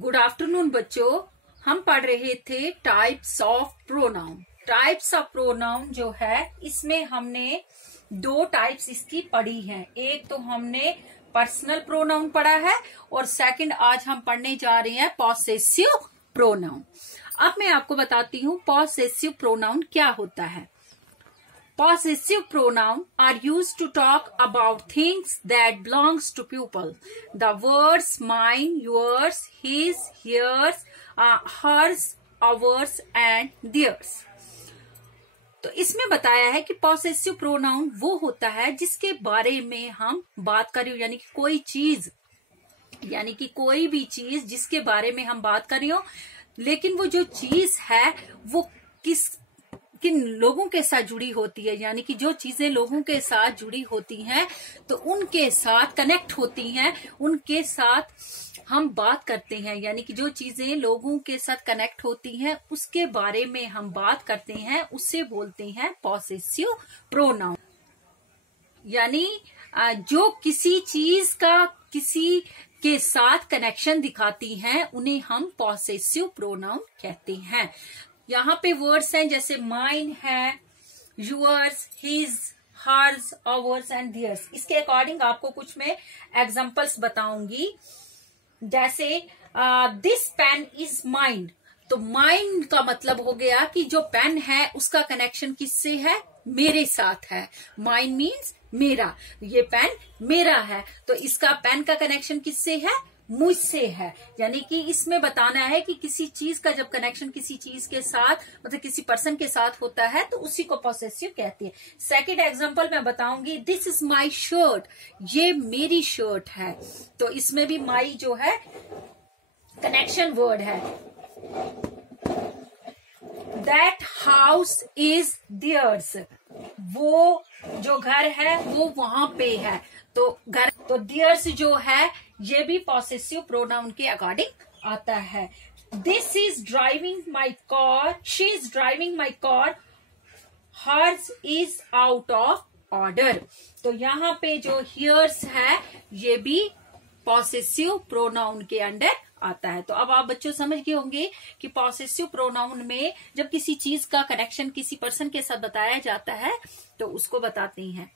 Good afternoon बच्चों। हम पढ़ रहे थे types of pronoun. Types of pronoun जो है इसमें हमने दो टाइप्स इसकी पढ़ी हैं। एक तो हमने पर्सनल प्रोनाउन पढ़ा है और सेकंड आज हम पढ़ने जा रहे हैं पॉसेसिव प्रोनाउन। अब मैं आपको बताती हूँ पॉसेसिव प्रोनाउन क्या होता है। Possessive pronouns are used to talk about things that belongs to people. The words mine, yours, his, hers, hers, ours and theirs. तो इसमें बताया है कि possessive pronoun वो होता है जिसके बारे में हम बात कर रहे हो, यानी कि कोई चीज, यानी कि कोई भी चीज जिसके बारे में हम बात कर रहे हो, लेकिन वो जो चीज है वो किन लोगों के साथ जुड़ी होती है, यानी कि जो चीजें लोगों के साथ जुड़ी होती हैं तो उनके साथ कनेक्ट होती हैं, उनके साथ हम बात करते हैं। यानी कि जो चीजें लोगों के साथ कनेक्ट होती हैं उसके बारे में हम बात करते हैं, उससे बोलते हैं पॉसेसिव प्रोनाउन। यानी जो किसी चीज का किसी के साथ कनेक्शन दिखाती हैं उन्हें हम पॉसेसिव प्रोनाउन कहते हैं। यहाँ पे वर्ड्स हैं जैसे माइन है, yours, his, hers, ours and theirs. इसके अकॉर्डिंग आपको कुछ मैं एग्जांपल्स बताऊंगी। जैसे दिस पेन इज माइन, तो माइन का मतलब हो गया कि जो पेन है उसका कनेक्शन किससे है? मेरे साथ है। माइन मीन्स मेरा, ये पेन मेरा है, तो इसका पेन का कनेक्शन किससे है? मुझसे है। यानी कि इसमें बताना है कि किसी चीज का जब कनेक्शन किसी चीज के साथ, मतलब किसी पर्सन के साथ होता है तो उसी को पॉसेसिव कहते हैं। सेकंड एग्जांपल मैं बताऊंगी, दिस इज माई शर्ट, ये मेरी शर्ट है, तो इसमें भी माई जो है कनेक्शन वर्ड है। दैट हाउस इज दियर्स, वो जो घर है वो वहां पे है, तो घर, तो दियर्स जो है ये भी पॉसेसिव प्रोनाउन के अकॉर्डिंग आता है। This is driving my car, she is driving my car, hers is out of order, तो यहाँ पे जो हियर्स है ये भी पॉसेसिव प्रोनाउन के अंडर आता है। तो अब आप बच्चों समझ गए होंगे कि पॉसेसिव प्रोनाउन में जब किसी चीज का कनेक्शन किसी पर्सन के साथ बताया जाता है तो उसको बताते हैं।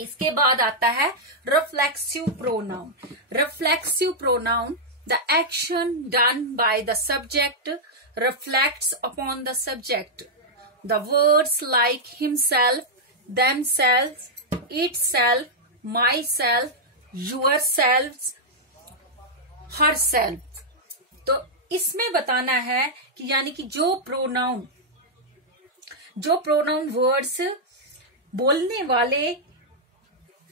इसके बाद आता है reflexive pronoun. Reflexive pronoun, the action done by the subject reflects upon the subject. The words like himself, themselves, itself, myself, yourselves, herself. तो इसमें बताना है कि यानी कि जो प्रोनाउन वर्ड्स बोलने वाले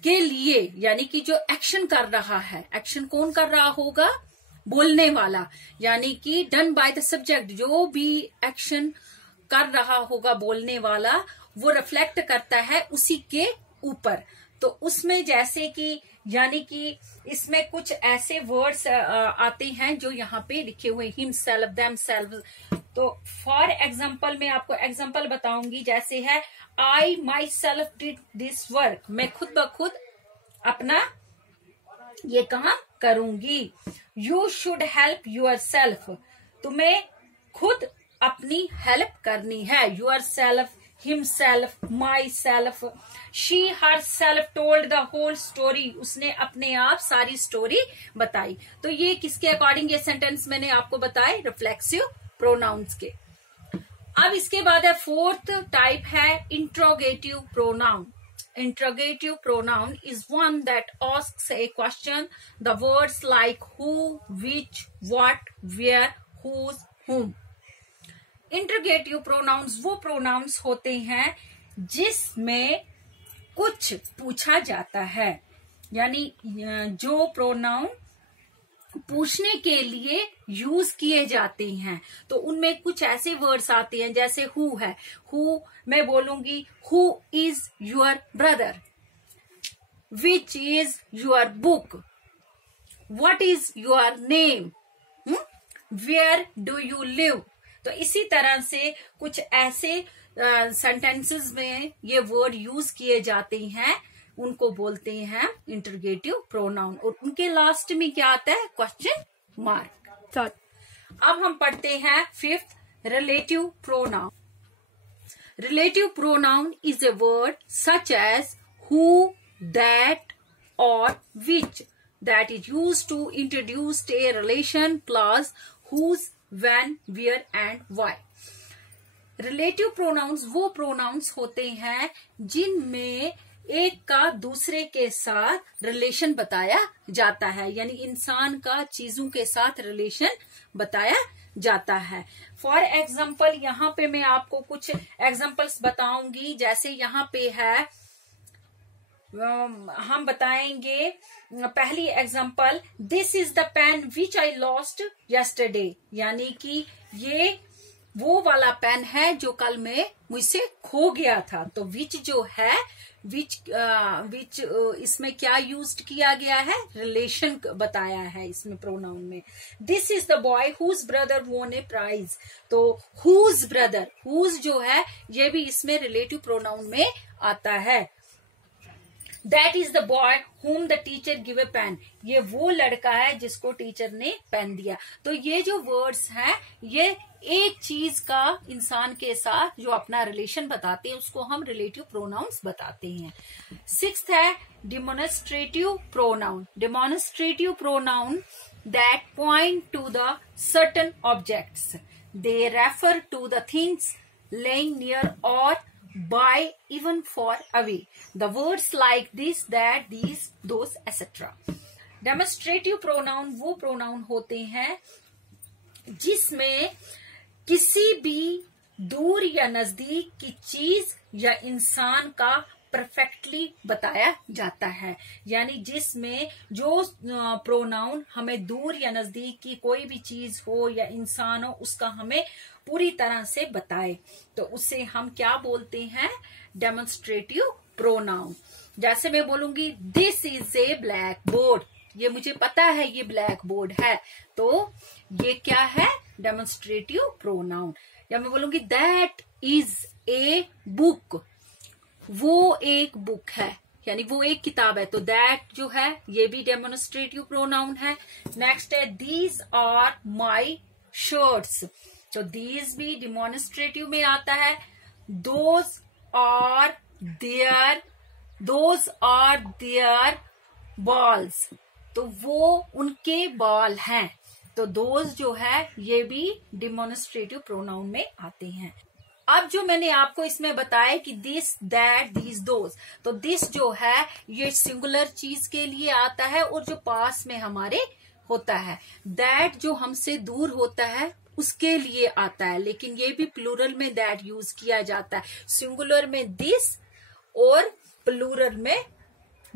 के लिए, यानी कि जो एक्शन कर रहा है, एक्शन कौन कर रहा होगा? बोलने वाला, यानी कि डन बाय द सब्जेक्ट, जो भी एक्शन कर रहा होगा बोलने वाला वो रिफ्लेक्ट करता है उसी के ऊपर। तो उसमें जैसे कि यानी कि इसमें कुछ ऐसे वर्ड्स आते हैं जो यहाँ पे लिखे हुए, हिमसेल्फ, देमसेल्व्स। तो फॉर एग्जाम्पल मैं आपको एग्जाम्पल बताऊंगी, जैसे है I myself did this work, मैं खुद ब खुद अपना ये काम करूंगी। You should help yourself, तुम्हें खुद अपनी हेल्प करनी है। Yourself, himself, myself. She herself told the whole story, उसने अपने आप सारी स्टोरी बताई। तो ये किसके अकॉर्डिंग ये सेंटेंस मैंने आपको बताए? रिफ्लेक्सिव प्रोनाउंस के। अब इसके बाद है फोर्थ टाइप है interrogative pronoun. Interrogative pronoun is one that asks a question. The words like who, which, what, where, whose, whom. Interrogative pronouns वो प्रोनाउंस होते हैं जिसमें कुछ पूछा जाता है, यानी जो प्रोनाउन पूछने के लिए यूज किए जाते हैं। तो उनमें कुछ ऐसे वर्ड्स आते हैं जैसे हु है, हु मैं बोलूंगी who is your brother, which is your book, what is your name, where do you live. तो इसी तरह से कुछ ऐसे सेंटेंसेस में ये वर्ड यूज किए जाते हैं, उनको बोलते हैं इंटरोगेटिव प्रोनाउन। और उनके लास्ट में क्या आता है? Question mark. अब हम पढ़ते हैं fifth, relative pronoun. Relative pronoun is a word such as who, that, or which that is used to introduce a relation clause whose, when, where and why. Relative pronouns वो pronouns होते हैं जिनमें एक का दूसरे के साथ रिलेशन बताया जाता है, यानी इंसान का चीजों के साथ रिलेशन बताया जाता है। फॉर एग्जाम्पल यहाँ पे मैं आपको कुछ एग्जाम्पल्स बताऊंगी। जैसे यहाँ पे है, हम बताएंगे पहली example, this is the pen which I lost yesterday, यानी कि ये वो वाला पेन है जो कल में मुझसे खो गया था। तो विच जो है, विच इसमें क्या यूज किया गया है, रिलेशन बताया है इसमें प्रोनाउन में। This is the boy whose brother won a prize, तो हुज ब्रदर, हुज जो है ये भी इसमें रिलेटिव प्रोनाउन में आता है। That is the boy whom the teacher give a pen, ये वो लड़का है जिसको टीचर ने पेन दिया। तो ये जो वर्ड्स हैं ये एक चीज का इंसान के साथ जो अपना रिलेशन बताते हैं उसको हम रिलेटिव प्रोनाउंस बताते हैं। सिक्स्थ है demonstrative pronoun. Demonstrative pronoun that point to the certain objects, they refer to the things laying near or by, even far away. The words like this, that, these, those, etc. Demonstrative pronoun वो pronoun होते हैं जिसमें किसी भी दूर या नजदीक की चीज या इंसान का परफेक्टली बताया जाता है, यानी जिसमें जो प्रोनाउन हमें दूर या नजदीक की कोई भी चीज हो या इंसान हो उसका हमें पूरी तरह से बताए, तो उसे हम क्या बोलते हैं, डेमोन्स्ट्रेटिव प्रोनाउन। जैसे मैं बोलूंगी this is a black board, ये मुझे पता है ये ब्लैक बोर्ड है, तो ये क्या है, डेमोन्स्ट्रेटिव प्रोनाउन। या मैं बोलूंगी दैट इज ए बुक, वो एक बुक है, यानी वो एक किताब है, तो दैट जो है ये भी डेमोन्स्ट्रेटिव प्रोनाउन है। नेक्स्ट है दीज आर माई शर्ट्स, तो दीज भी डेमोन्स्ट्रेटिव में आता है। Those are there, those are there balls, तो वो उनके बॉल हैं, तो दोज जो है ये भी डेमोन्स्ट्रेटिव प्रोनाउन में आते हैं। अब जो मैंने आपको इसमें बताया कि दिस, दैट, दीज, दोज, तो दिस जो है ये सिंगुलर चीज के लिए आता है और जो पास में हमारे होता है। दैट जो हमसे दूर होता है उसके लिए आता है, लेकिन ये भी प्लूरल में दैट यूज किया जाता है, सिंगुलर में दिस और प्लूरल में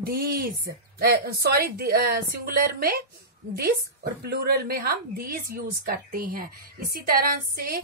दीज, सॉरी सिंगुलर में दिस और प्लूरल में हम दीज यूज करते हैं। इसी तरह से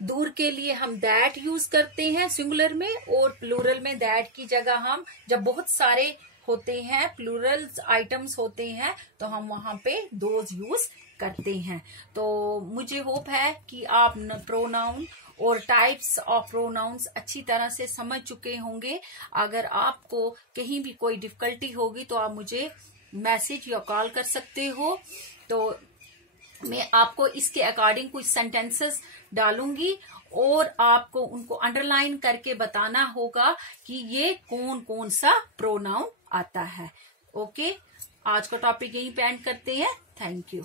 दूर के लिए हम दैट यूज करते हैं सिंगुलर में, और प्लूरल में दैट की जगह हम जब बहुत सारे होते हैं प्लूरल आइटम्स होते हैं तो हम वहां पे दोज यूज करते हैं। तो मुझे होप है कि आप प्रोनाउन और टाइप्स ऑफ प्रोनाउंस अच्छी तरह से समझ चुके होंगे। अगर आपको कहीं भी कोई डिफिकल्टी होगी तो आप मुझे मैसेज या कॉल कर सकते हो, तो मैं आपको इसके अकॉर्डिंग कुछ सेंटेंसेस डालूंगी और आपको उनको अंडरलाइन करके बताना होगा कि ये कौन कौन सा प्रोनाउन आता है। ओके, आज का टॉपिक यहीं पे एंड करते हैं। Thank you.